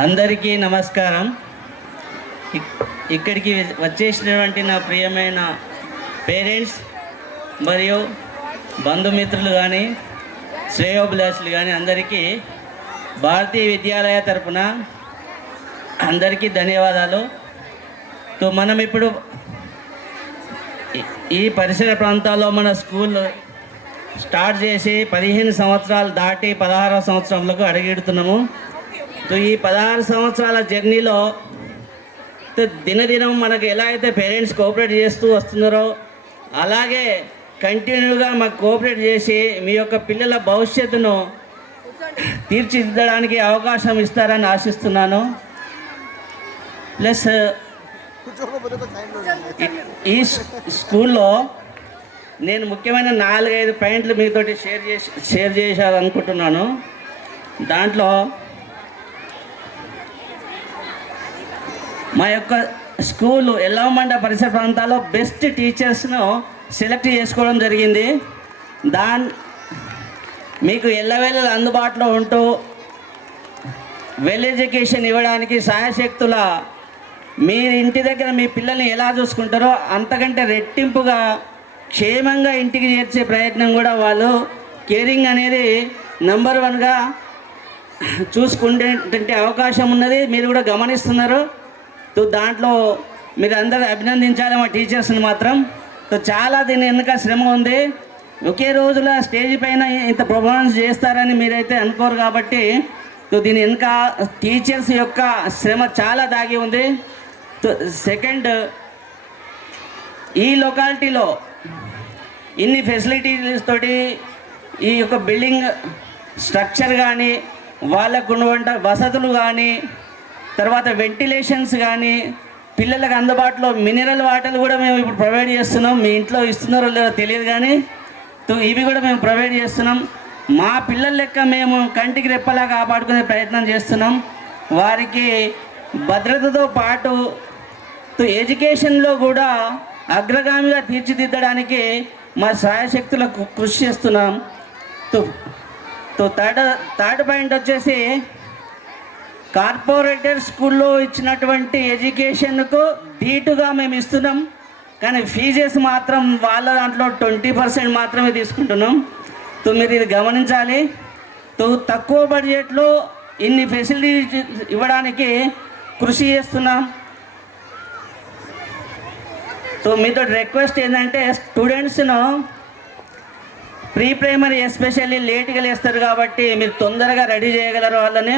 అందరికీ నమస్కారం. ఇక్కడికి వచ్చేసినటువంటి నా ప్రియమైన పేరెంట్స్ మరియు బంధుమిత్రులు కానీ శ్రేయోభిలాషులు కానీ అందరికీ భారతీయ విద్యాలయ తరపున అందరికీ ధన్యవాదాలు. మనం ఇప్పుడు ఈ పరిసర ప్రాంతాల్లో మన స్కూల్ స్టార్ట్ చేసి 15 సంవత్సరాలు దాటి 16వ సంవత్సరంలోకి అడుగెడుతున్నాము. ఈ 16 సంవత్సరాల జర్నీలో దినదినం మనకు ఎలా అయితే పేరెంట్స్ కోఆపరేట్ చేస్తూ వస్తున్నారో అలాగే కంటిన్యూగా మాకు కోఆపరేట్ చేసి మీ యొక్క పిల్లల భవిష్యత్తును తీర్చిదిద్దడానికి అవకాశం ఇస్తారని ఆశిస్తున్నాను. ప్లస్ ఈ స్కూల్లో నేను ముఖ్యమైన 4-5 పాయింట్లు మీతోటి షేర్ చేయాలనుకుంటున్నాను. దాంట్లో మా యొక్క స్కూలు ఎల్లమండ పరిసర ప్రాంతాల్లో బెస్ట్ టీచర్స్ను సెలెక్ట్ చేసుకోవడం జరిగింది. మీకు ఎల్లవేళ అందుబాటులో ఉంటూ వెల్ ఎడ్యుకేషన్ ఇవ్వడానికి సాయశక్తుల మీరు ఇంటి దగ్గర మీ పిల్లల్ని ఎలా చూసుకుంటారో అంతకంటే రెట్టింపుగా క్షేమంగా ఇంటికి చేర్చే ప్రయత్నం కూడా వాళ్ళు కేరింగ్ అనేది నెంబర్ 1గా చూసుకునేటువంటి అవకాశం ఉన్నది. మీరు కూడా గమనిస్తున్నారు. దాంట్లో మీరు అందరూ అభినందించాలి మా టీచర్స్ని మాత్రం. చాలా దీని వెనుక శ్రమ ఉంది. ఒకే రోజులో స్టేజ్ పైన ఇంత పర్ఫార్మెన్స్ చేస్తారని మీరైతే అనుకోరు కాబట్టి దీని వెనుక టీచర్స్ యొక్క శ్రమ చాలా దాగి ఉంది. సెకండ్, ఈ లొకాలిటీలో ఇన్ని ఫెసిలిటీస్ తోటి ఈ యొక్క బిల్డింగ్ స్ట్రక్చర్ కానీ వాళ్ళకు ఉన్నటువంటి వసతులు కానీ తర్వాత వెంటిలేషన్స్ కానీ పిల్లలకు అందుబాటులో మినరల్ వాటర్లు కూడా మేము ఇప్పుడు ప్రొవైడ్ చేస్తున్నాం. మీ ఇంట్లో ఇస్తున్నారో లేదో తెలియదు కానీ ఇవి కూడా మేము ప్రొవైడ్ చేస్తున్నాం. మా పిల్లల లెక్క మేము కంటికి రెప్పలా కాపాడుకునే ప్రయత్నం చేస్తున్నాం. వారికి భద్రతతో పాటు ఎడ్యుకేషన్లో కూడా అగ్రగామిగా తీర్చిదిద్దడానికి మా సాయశక్తులకు కృషి చేస్తున్నాం. థర్డ్ పాయింట్ వచ్చేసి కార్పొరేటర్ స్కూల్లో ఇచ్చినటువంటి ఎడ్యుకేషన్కు ధీటుగా మేము ఇస్తున్నాం. కానీ ఫీజెస్ మాత్రం వాళ్ళ దాంట్లో 20% మాత్రమే తీసుకుంటున్నాం. మీరు ఇది గమనించాలి. తక్కువ బడ్జెట్లో ఇన్ని ఫెసిలిటీస్ ఇవ్వడానికి కృషి చేస్తున్నాం. మీతో రిక్వెస్ట్ ఏంటంటే స్టూడెంట్స్ను ప్రీ ప్రైమరీ ఎస్పెషల్లీ లేట్గా లేస్తారు కాబట్టి మీరు తొందరగా రెడీ చేయగలరు వాళ్ళని.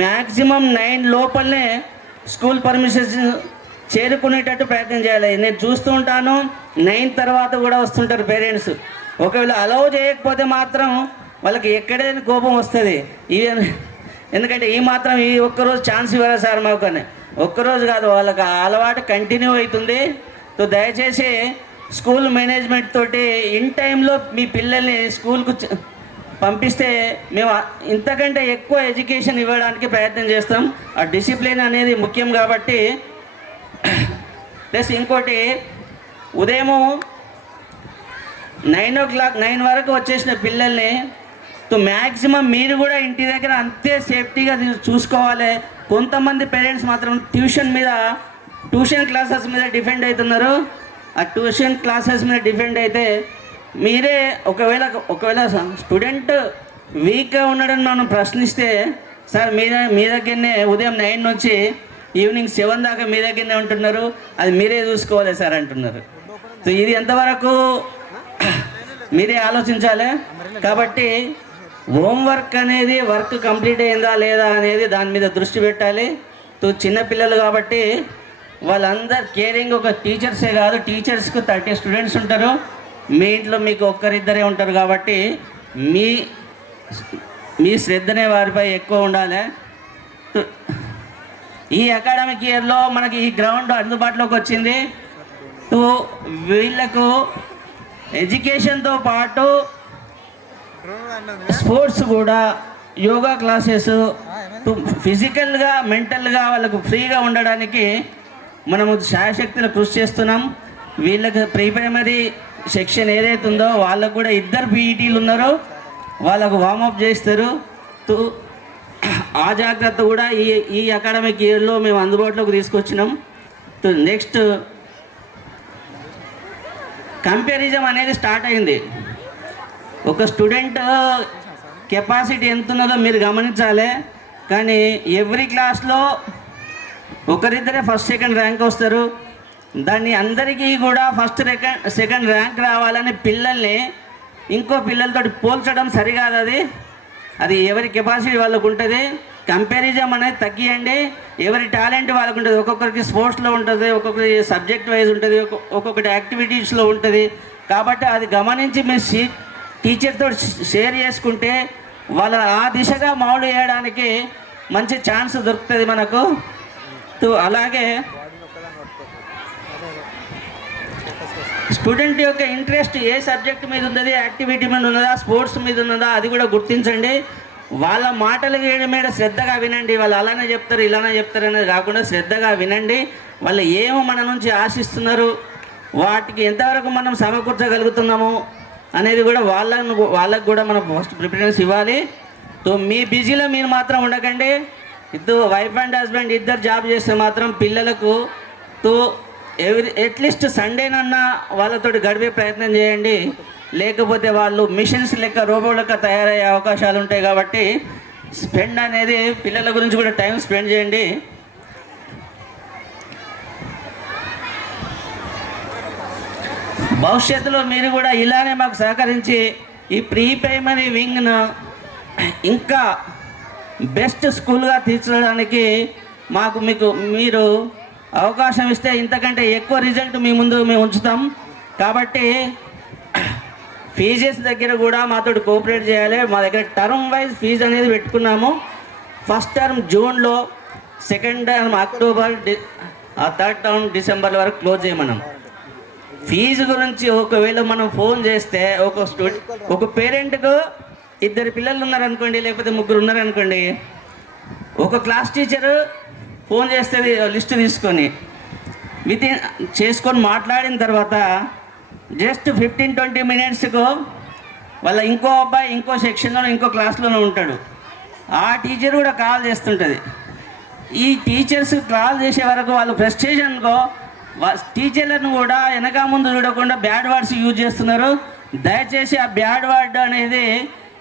మ్యాక్సిమం 9 లోపలనే స్కూల్ పర్మిషన్స్ చేరుకునేటట్టు ప్రయత్నం చేయాలి. నేను చూస్తూ ఉంటాను 9 తర్వాత కూడా వస్తుంటారు పేరెంట్స్. ఒకవేళ అలౌ చేయకపోతే మాత్రం వాళ్ళకి ఎక్కడే కోపం వస్తుంది. ఎందుకంటే ఈ మాత్రం ఈ ఒక్కరోజు ఛాన్స్ ఇవ్వరా సార్ మాకు అని. ఒక్కరోజు కాదు, వాళ్ళకి అలవాటు కంటిన్యూ అవుతుంది. దయచేసి స్కూల్ మేనేజ్మెంట్ తోటి ఇన్ టైంలో మీ పిల్లల్ని స్కూల్కు పంపిస్తే మేము ఇంతకంటే ఎక్కువ ఎడ్యుకేషన్ ఇవ్వడానికి ప్రయత్నం చేస్తాం. ఆ డిసిప్లిన్ అనేది ముఖ్యం కాబట్టి. ప్లస్ ఇంకోటి, ఉదయం 9 వరకు వచ్చేసిన పిల్లల్ని మ్యాక్సిమం మీరు కూడా ఇంటి దగ్గర అంతే సేఫ్టీగా చూసుకోవాలి. కొంతమంది పేరెంట్స్ మాత్రం ట్యూషన్ క్లాసెస్ మీద డిపెండ్ అవుతున్నారు. ఆ ట్యూషన్ క్లాసెస్ మీద డిపెండ్ అయితే మీరే ఒకవేళ స్టూడెంట్ వీక్గా ఉన్నాడని మనం ప్రశ్నిస్తే సార్ మీ దగ్గరనే ఉదయం 9 నుంచి ఈవినింగ్ 7 దాకా మీ దగ్గరనే ఉంటున్నారు, అది మీరే చూసుకోవాలి సార్ అంటున్నారు. ఇది ఎంతవరకు మీరే ఆలోచించాలి. కాబట్టి హోంవర్క్ అనేది వర్క్ కంప్లీట్ అయిందా లేదా అనేది దాని మీద దృష్టి పెట్టాలి. చిన్నపిల్లలు కాబట్టి వాళ్ళందరూ కేరింగ్ ఒక టీచర్సే కాదు, టీచర్స్కు 30 స్టూడెంట్స్ ఉంటారు. మీ ఇంట్లో మీకు ఒక్కరిద్దరే ఉంటారు కాబట్టి మీ శ్రద్ధనే వారిపై ఎక్కువ ఉండాలి. ఈ అకాడమిక్ ఇయర్లో మనకి ఈ గ్రౌండ్ అందుబాటులోకి వచ్చింది. వీళ్ళకు ఎడ్యుకేషన్తో పాటు స్పోర్ట్స్ కూడా, యోగా క్లాసెస్, ఫిజికల్గా మెంటల్గా వాళ్ళకు ఫ్రీగా ఉండడానికి మనము శాయశక్తులు కృషి చేస్తున్నాం. వీళ్ళకి ప్రీ ప్రైమరీ సెక్షన్ ఏదైతే ఉందో వాళ్ళకు కూడా 2 పీఈటీలు ఉన్నారో వాళ్ళకు వార్మప్ చేస్తారు. ఆ జాగ్రత్త కూడా ఈ అకాడమిక్ ఇయర్లో మేము అందుబాటులోకి తీసుకొచ్చినాం. నెక్స్ట్ కంపారిజం అనేది స్టార్ట్ అయింది. ఒక స్టూడెంట్ కెపాసిటీ ఎంత ఉన్నదో మీరు గమనించాలి. కానీ ఎవ్రీ క్లాస్లో ఒకరిద్దరే ఫస్ట్ సెకండ్ ర్యాంక్ వస్తారు. దాన్ని అందరికీ కూడా ఫస్ట్ సెకండ్ ర్యాంక్ రావాలని పిల్లల్ని ఇంకో పిల్లలతో పోల్చడం సరికాదు. అది ఎవరి కెపాసిటీ వాళ్ళకు ఉంటుంది. కంపారిజం అనేది తగ్గియండి. ఎవరి టాలెంట్ వాళ్ళకు ఉంటుంది. ఒక్కొక్కరికి స్పోర్ట్స్లో ఉంటుంది, ఒక్కొక్కరి సబ్జెక్ట్ వైజ్ ఉంటుంది, ఒక్కొక్కటి యాక్టివిటీస్లో ఉంటుంది. కాబట్టి అది గమనించి మీరు టీచర్తో షేర్ చేసుకుంటే వాళ్ళ ఆ దిశగా మౌల్డ్ చేయడానికి మంచి ఛాన్స్ దొరుకుతుంది మనకు. అలాగే స్టూడెంట్ యొక్క ఇంట్రెస్ట్ ఏ సబ్జెక్ట్ మీద ఉన్నది, యాక్టివిటీ మీద ఉన్నదా, స్పోర్ట్స్ మీద ఉన్నదా, అది కూడా గుర్తించండి. వాళ్ళ మాటలు మీద శ్రద్ధగా వినండి. వాళ్ళు అలానే చెప్తారు ఇలానే చెప్తారు అనేది కాకుండా శ్రద్ధగా వినండి. వాళ్ళు ఏమో మన నుంచి ఆశిస్తున్నారు, వాటికి ఎంతవరకు మనం సమకూర్చగలుగుతున్నాము అనేది కూడా వాళ్ళకు కూడా మనం ఫస్ట్ ప్రిఫరెన్స్ ఇవ్వాలి. మీ బిజీలో మీరు మాత్రం ఉండకండి. వైఫ్ అండ్ హస్బెండ్ ఇద్దరు జాబ్ చేస్తే మాత్రం పిల్లలకు అట్లీస్ట్ సండేనన్నా వాళ్ళతో గడిపే ప్రయత్నం చేయండి. లేకపోతే వాళ్ళు మిషన్స్ లెక్క రోబో లెక్క తయారయ్యే అవకాశాలు ఉంటాయి. కాబట్టి స్పెండ్ అనేది పిల్లల గురించి కూడా టైం స్పెండ్ చేయండి. భవిష్యత్తులో మీరు కూడా ఇలానే మాకు సహకరించి ఈ ప్రీ ప్రైమరీ వింగ్ను ఇంకా బెస్ట్ స్కూల్గా తీర్చడానికి మీరు అవకాశం ఇస్తే ఇంతకంటే ఎక్కువ రిజల్ట్ మీ ముందు మేము ఉంచుతాం. కాబట్టి ఫీజెస్ దగ్గర కూడా మాతో కోఆపరేట్ చేయాలి. మా దగ్గర టర్మ్ వైజ్ ఫీజు అనేది పెట్టుకున్నాము. ఫస్ట్ టర్మ్ జూన్లో, second term October, third term December వరకు క్లోజ్ చేయమన్నాం. ఫీజు గురించి ఒకవేళ మనం ఫోన్ చేస్తే ఒక పేరెంట్కు 2 పిల్లలు ఉన్నారనుకోండి, లేకపోతే 3 ఉన్నారనుకోండి, ఒక క్లాస్ టీచరు ఫోన్ చేస్తే లిస్ట్ తీసుకొని చేసుకొని మాట్లాడిన తర్వాత జస్ట్ 15-20 మినిట్స్కు వాళ్ళ ఇంకో అబ్బాయి ఇంకో సెక్షన్లో ఇంకో క్లాస్లోనే ఉంటాడు. ఆ టీచర్ కూడా కాల్ చేస్తుంటుంది. ఈ టీచర్స్ కాల్ చేసే వరకు వాళ్ళు ఫ్రస్ట్రేషన్కో టీచర్లను కూడా వెనక ముందు చూడకుండా బ్యాడ్ వర్డ్స్ యూజ్ చేస్తున్నారు. దయచేసి ఆ బ్యాడ్ వర్డ్ అనేది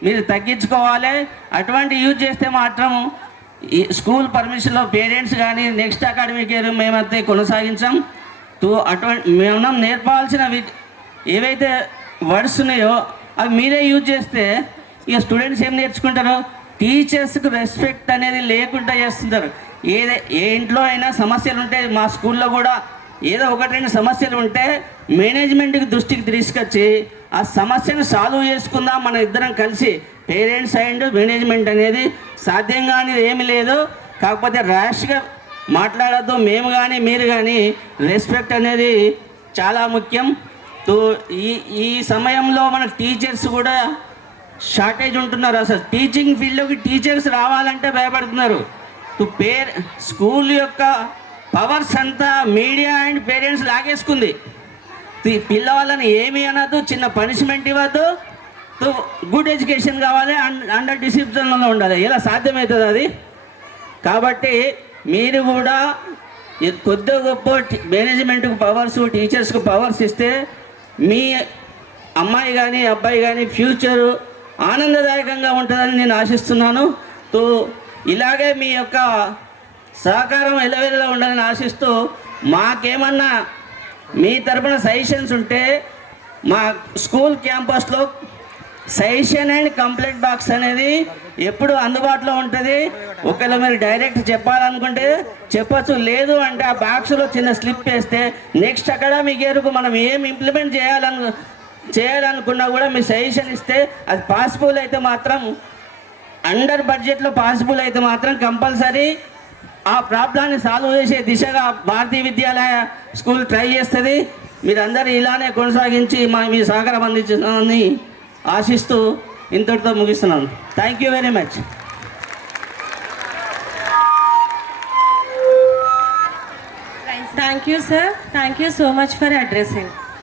మీరు తగ్గించుకోవాలి. అటువంటి యూజ్ చేస్తే మాత్రం ఈ స్కూల్ పర్మిషన్లో పేరెంట్స్ కానీ నెక్స్ట్ అకాడమిక్ ఇయర్ మేమైతే కొనసాగించాం. మనం నేర్పాల్సిన ఏవైతే వర్డ్స్ ఉన్నాయో అవి మీరే యూజ్ చేస్తే ఇక స్టూడెంట్స్ ఏం నేర్చుకుంటారు? టీచర్స్కి రెస్పెక్ట్ అనేది లేకుండా చేస్తుంటారు. ఏ ఇంట్లో అయినా సమస్యలు ఉంటే, మా స్కూల్లో కూడా ఏదో 1-2 సమస్యలు ఉంటే మేనేజ్మెంట్కి దృష్టికి తీసుకొచ్చి ఆ సమస్యను సాల్వ్ చేసుకుందాం మన ఇద్దరం కలిసి, పేరెంట్స్ అండ్ మేనేజ్మెంట్ అనేది సాధ్యం కానీ ఏమి లేదు. కాకపోతే ర్యాష్గా మాట్లాడద్దు. మేము కానీ మీరు కానీ రెస్పెక్ట్ అనేది చాలా ముఖ్యం. ఈ సమయంలో మన టీచర్స్ కూడా షార్టేజ్ ఉంటున్నారు. అసలు టీచింగ్ ఫీల్డ్లోకి టీచర్స్ రావాలంటే భయపడుతున్నారు. స్కూల్ యొక్క పవర్స్ అంతా మీడియా అండ్ పేరెంట్స్ లాగేసుకుంది. పిల్లవాళ్ళని ఏమీ అనద్దు, చిన్న పనిష్మెంట్ ఇవ్వద్దు, గుడ్ ఎడ్యుకేషన్ కావాలి, అండర్ డిసిప్లిన్లో ఉండాలి. ఎలా సాధ్యమవుతుంది అది? కాబట్టి మీరు కూడా కొద్ది గొప్ప మేనేజ్మెంట్కు పవర్స్, టీచర్స్కు పవర్స్ ఇస్తే మీ అమ్మాయి కానీ అబ్బాయి కానీ ఫ్యూచరు ఆనందదాయకంగా ఉంటుందని నేను ఆశిస్తున్నాను. ఇలాగే మీ యొక్క సహకారం ఎల్లవేళలా ఉండాలని ఆశిస్తూ, మాకేమన్నా మీ తరపున సజెషన్స్ ఉంటే మా స్కూల్ క్యాంపస్లో సజెషన్ అండ్ కంప్లైంట్ బాక్స్ అనేది ఎప్పుడు అందుబాటులో ఉంటుంది. ఒకవేళ మీరు డైరెక్ట్ చెప్పాలనుకుంటే చెప్పచ్చు, లేదు అంటే ఆ బాక్స్లో చిన్న స్లిప్ వేస్తే నెక్స్ట్ అకాడమిక్ ఇయర్కు మనం ఏం ఇంప్లిమెంట్ చేయాలనుకున్నా కూడా మీ సజెషన్ ఇస్తే అది పాసిబుల్ అయితే మాత్రం, అండర్ బడ్జెట్లో పాసిబుల్ అయితే మాత్రం కంపల్సరీ ఆ ప్రాబ్లాన్ని సాల్వ్ చేసే దిశగా భారతీయ విద్యాలయ స్కూల్ ట్రై చేస్తుంది. మీరందరూ ఇలానే కొనసాగించి మీ సహకారం అందించాలని ఆశిస్తూ ఇంతటితో ముగిస్తున్నాను. Thank you very much. Thank you, sir. Thank you so much for addressing.